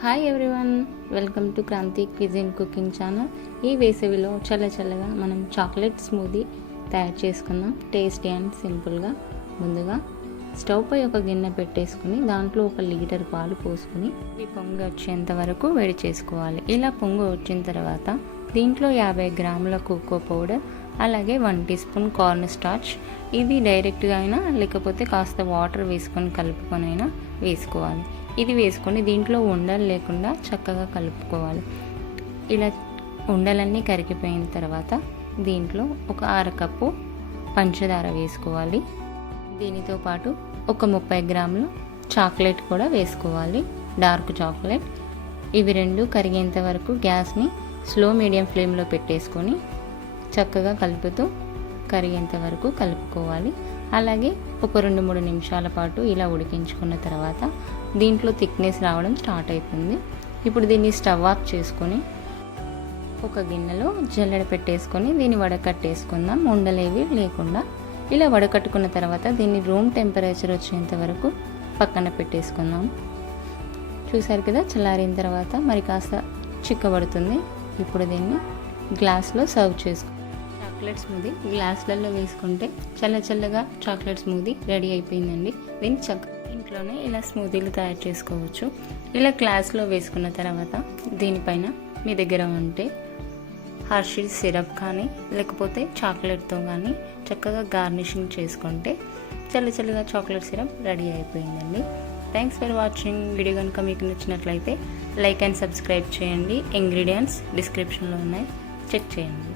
Hi everyone, welcome to Kranti cuisine cooking channel. ఈ వేసవిలో చల్లగా మనం చాక్లెట్ స్మూదీ తయారు చేసుకుందాం, టేస్టీ అండ్ సింపుల్గా. ముందుగా స్టవ్ పై ఒక గిన్నె పెట్టేసుకుని దాంట్లో 1 లీటర్ పాలు పోసుకుని ఇవి పొంగి వచ్చేంత వరకు వేడి చేసుకోవాలి. ఇలా పొంగి వచ్చిన తర్వాత దీంట్లో 50 గ్రాముల కోకో పౌడర్, అలాగే 1 టీ స్పూన్ కార్న్ స్టార్చ్. ఇది డైరెక్ట్గా అయినా లేకపోతే కాస్త వాటర్ వేసుకొని కలుపుకొని అయినా వేసుకోవాలి. ఇది వేసుకొని దీంట్లో ఉండలు లేకుండా చక్కగా కలుపుకోవాలి. ఇలా ఉండలన్నీ కరిగిపోయిన తర్వాత దీంట్లో ఒక 1/2 కప్పు పంచదార వేసుకోవాలి. దీనితో పాటు ఒక 30 గ్రాములు చాక్లెట్ కూడా వేసుకోవాలి, డార్క్ చాక్లెట్. ఇవి రెండు కరిగేంత వరకు గ్యాస్ని స్లో మీడియం ఫ్లేమ్లో పెట్టేసుకొని చక్కగా కలుపుతూ కరిగేంత వరకు కలుపుకోవాలి. అలాగే ఒక 2-3 నిమిషాల పాటు ఇలా ఉడికించుకున్న తర్వాత దీంట్లో థిక్నెస్ రావడం స్టార్ట్ అవుతుంది. ఇప్పుడు దీన్ని స్టవ్ ఆఫ్ చేసుకొని ఒక గిన్నెలో జల్లెడ పెట్టేసుకొని దీన్ని వడకట్టేసుకుందాం, ఉండలేవి లేకుండా. ఇలా వడకట్టుకున్న తర్వాత దీన్ని రూమ్ టెంపరేచర్ వచ్చేంత వరకు పక్కన పెట్టేసుకుందాం. చూసారు కదా, చల్లారిన తర్వాత మరి కాస్త చిక్కబడుతుంది. ఇప్పుడు దీన్ని గ్లాస్లో సర్వ్ చేసుకో. చాక్లెట్ స్మూదీ గ్లాసులలో వేసుకుంటే చల్లగా చాక్లెట్ స్మూదీ రెడీ అయిపోయిందండి. దీన్ని ఇంట్లోనే ఇలా స్మూదీలు తయారు చేసుకోవచ్చు. ఇలా గ్లాస్లో వేసుకున్న తర్వాత దీనిపైన మీ దగ్గర ఉంటే హర్షీస్ సిరప్ కానీ లేకపోతే చాక్లెట్తో కానీ చక్కగా గార్నిషింగ్ చేసుకుంటే చల్లగా చాక్లెట్ సిరప్ రెడీ అయిపోయిందండి. Thanks for watching. వీడియో కనుక మీకు నచ్చినట్లయితే లైక్ అండ్ సబ్స్క్రైబ్ చేయండి. ఇంగ్రీడియంట్స్ డిస్క్రిప్షన్లో ఉన్నాయి, చెక్ చేయండి.